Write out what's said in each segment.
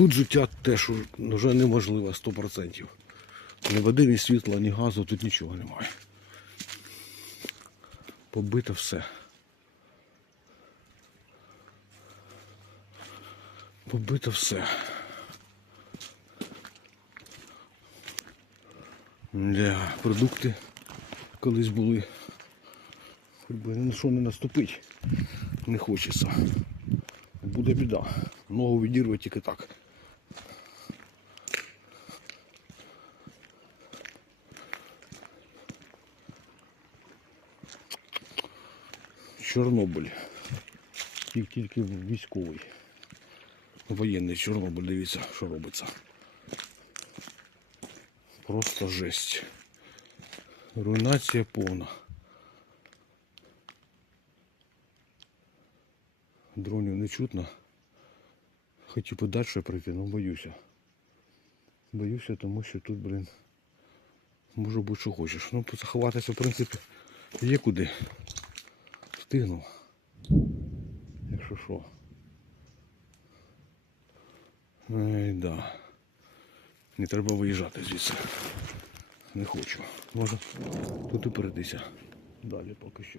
тут життя теж вже неможливо 100%. Ні води, ні світла, ні газу, тут нічого немає. Побито все. Побито все. Для продукти колись були. Хоч би на що не наступить. Не хочеться. Буде біда. Ногу відірве тільки так. Чорнобиль. Тільки, військовий. Воєнний Чорнобиль, дивіться, що робиться. Просто жесть. Руйнація повна. Дронів не чутно. Хотів подальше пройти, але боюся. Боюся, тому що тут, блін, може бути що хочеш. Ну, заховатися, в принципі, є куди. Встигнув. Якщо що. Ай, да. Не треба виїжджати звідси. Не хочу. Може тут і перейдися. Далі поки що.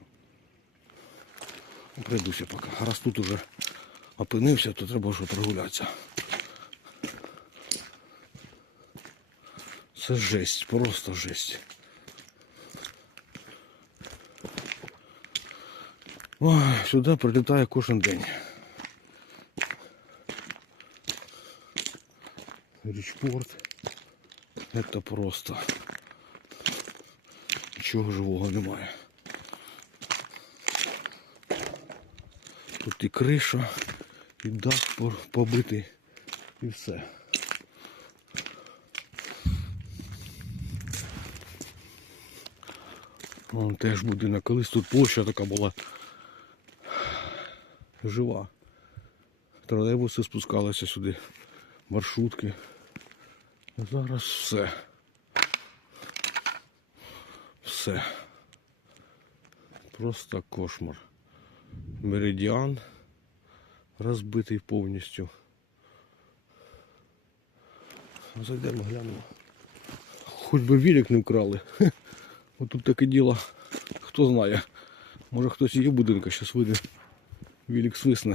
Прийдуся поки. Раз тут уже опинився, то треба вже прогулятися. Це жесть, просто жесть. Ой, сюди прилітає кожен день. Річпорт. Це просто. Нічого живого немає. Тут і криша, і дах побитий, і все. Вон теж будинок. Колись тут площа така була жива. Тролейбуси спускалися сюди, маршрутки. Зараз все. Все. Просто кошмар. Меридіан розбитий повністю. Зайдемо, глянемо. Хоч би вілік не вкрали. Хе. Отут таке діло. Хто знає. Може хтось є в будинку, зараз вийде. Вілік свисне.